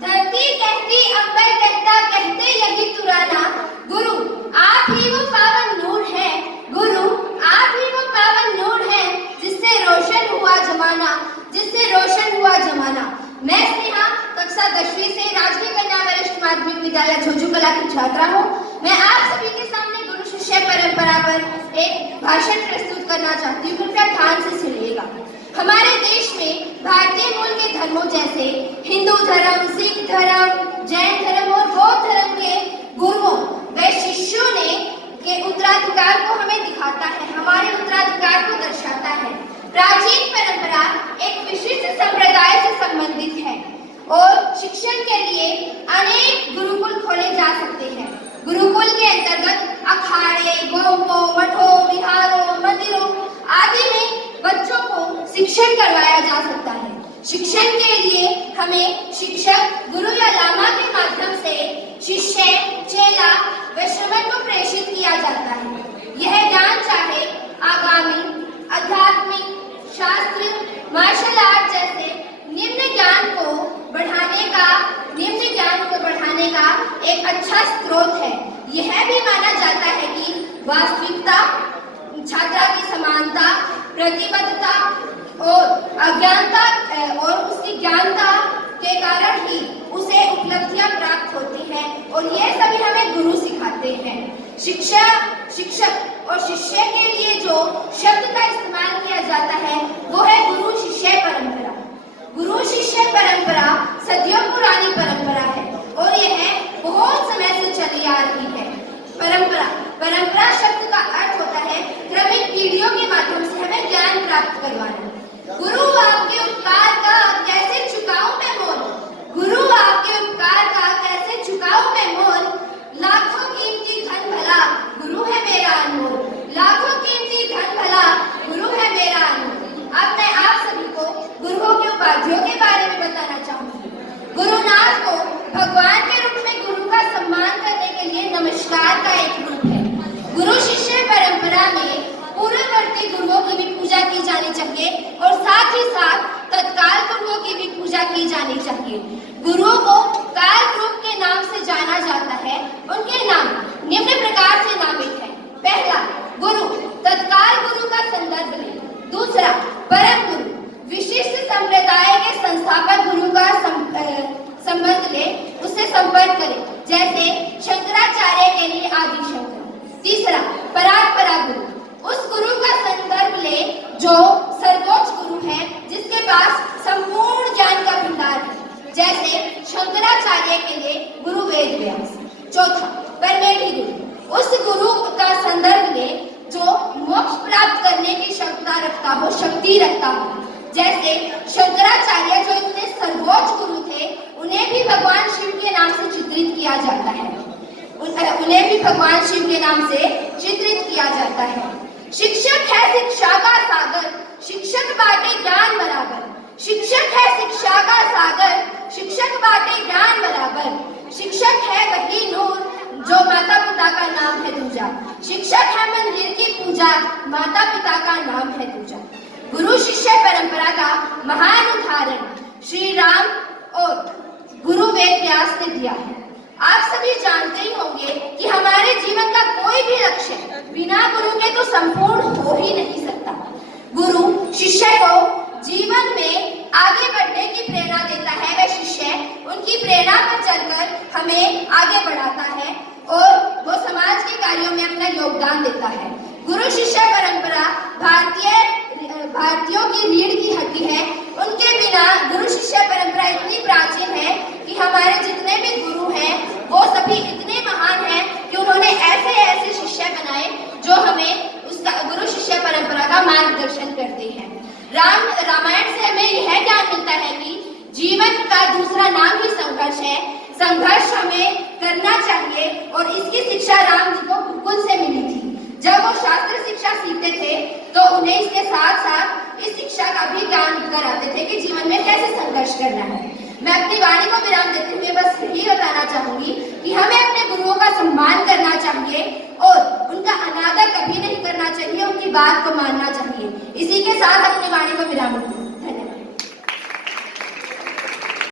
धरती कहती अंबर कहता कहते यही तुराना, गुरु आप ही वो पावन नूर है, गुरु आप ही वो पावन नूर है, जिससे रोशन हुआ जमाना, जिससे रोशन हुआ जमाना। मैं स्नेहा कक्षा 10वीं से राजकीय कन्या वरिष्ठ माध्यमिक विद्यालय झुंझुनू कला की छात्रा हूँ। मैं आप सभी के सामने गुरु शिष्य परंपरा पर एक भाषण प्रस्तुत करना चाहती हूँ। कृपया ध्यान से सुनिएगा। हमारे देश में भारतीय मूल के धर्मों जैसे हिंदू धर्म, सिख धर्म, जैन धर्म और बौद्ध धर्म के गुरुओं व शिष्यों ने के उत्तराधिकार को हमें दिखाता है, हमारे उत्तराधिकार को दर्शाता है। प्राचीन परंपरा एक विशिष्ट संप्रदाय से संबंधित है और शिक्षण के लिए अनेक गुरुकुल खोले जा सकते हैं। गुरुकुल के अंतर्गत अखाड़े, गोपों, मठों, विहारों, मंदिरों आदि में बच्चों को शिक्षण करवाया जा सकता है। शिक्षण के लिए हमें शिक्षक, गुरु या लामा के माध्यम से शिष्य, चेला व श्रमण को प्रेषित किया जाता है। यह ज्ञान चाहे आगामी, आध्यात्मिक, शास्त्र, मार्शल आर्ट जैसे निम्न ज्ञान को बढ़ाने का एक अच्छा स्रोत है। यह भी माना जाता है कि वास्तविकता, छात्रा की समानता, प्रतिबद्धता और अज्ञानता और उसकी ज्ञानता के कारण ही उसे उपलब्धियां प्राप्त होती हैं और ये सभी हमें गुरु सिखाते हैं। शिक्षक और शिष्य के लिए जो शब्द का इस्तेमाल किया जाता है वो है गुरु शिष्य परंपरा। गुरु शिष्य परंपरा सदियों पुरानी परंपरा है और यह बहुत समय से चली आ रही है। परंपरा शब्द का अर्थ होता है क्रमिक पीढ़ियों के माध्यम से हमें ज्ञान प्राप्त करवाना। गुरु आपके उपकार का कैसे चुकाऊं मैं मोल, गुरु आपके उपकार का कैसे चुकाऊं मैं मोल, लाखों कीमती धन भला गुरु है मेरा अनमोल, लाखों कीमती धन भला गुरु है मेरा अनमोल। अब मैं आप सभी को गुरुओं की उपाधियों के बारे में बताना चाहूंगी। गुरुनाथ को भगवान के रूप में गुरु का सम्मान करने के लिए नमस्कार का एक रूप है। गुरु शिष्य परंपरा में पूर्ववर्ती गुरुओं की भी पूजा की जानी चाहिए और साथ ही साथ तत्काल गुरुओं की भी पूजा की जानी चाहिए। गुरुओं को काल रूप के नाम से जाना जाता है। उनके नाम निम्न प्रकार से नामित है। पहला, गुरु तत्काल गुरु का संदर्भ लें। दूसरा, परम गुरु विशिष्ट संप्रदाय के संस्थापक गुरु का संबंध ले, उससे संपर्क करें, जैसे शंकराचार्य के लिए आदि शंकर। तीसरा, परात्परा गुरु उस गुरु का संदर्भ ले जो सर्वोच्च गुरु है, जिसके पास संपूर्ण ज्ञान का भंडार है, जैसे शंकराचार्य के लिए गुरु वेद व्यास। चौथा, परमेठी गुरु उस गुरु का संदर्भ ले जो मोक्ष प्राप्त करने की क्षमता रखता हो, शक्ति रखता हो, जैसे शंकराचार्य जो इतने सर्वोच्च गुरु थे, उन्हें भी भगवान शिव के नाम से चित्रित किया जाता है। उन्हें भी भगवान शिव के नाम से चित्रित किया जाता है। शिक्षक है शिक्षा का सागर, शिक्षक बाटे ज्ञान बराबर। शिक्षक है शिक्षा का सागर, शिक्षक बाटे ज्ञान बराबर। शिक्षक है वही नूर जो माता पिता का नाम है दूजा। शिक्षक है मंदिर की पूजा, माता पिता का नाम है दूजा। गुरु शिष्य परंपरा का महान उदाहरण श्री राम और गुरु वेद व्यास ने दिया है। आप सभी जानते ही होंगे कि हमारे जीवन का कोई भी लक्ष्य बिना गुरु के तो संपूर्ण हो ही नहीं सकता। गुरु शिष्य को जीवन में आगे बढ़ने की प्रेरणा देता है, वह शिष्य उनकी प्रेरणा पर चलकर हमें आगे बढ़ाता है और वो समाज के कार्यों में अपना योगदान देता है। गुरु शिष्य परंपरा भारतीयों की रीढ़ की हड्डी है। उनके बिना गुरु शिष्य परंपरा इतनी प्राचीन है कि हमारे जितने भी गुरु हैं वो सभी इतने महान हैं कि उन्होंने ऐसे ऐसे शिष्य बनाए जो हमें उसका गुरु शिष्य परंपरा का मार्गदर्शन करते हैं। रामायण से हमें यह ज्ञान मिलता है कि जीवन का दूसरा नाम ही संघर्ष है। संघर्ष हमें करना चाहिए और इसकी शिक्षा राम जी को गुरुकुल से मिली थी। जब वो शास्त्र शिक्षा सीखते थे तो उन्हें इसके साथ साथ इस शिक्षा का भी ज्ञान कराते थे कि जीवन में कैसे संघर्ष करना है। मैं अपनी वाणी को विराम देते हुए बस यही बताना चाहूंगी कि हमें अपने गुरुओं का सम्मान करना चाहिए और उनका अनादर कभी नहीं करना चाहिए, उनकी बात को मानना चाहिए। इसी के साथ अपनी वाणी को विराम दूंगी।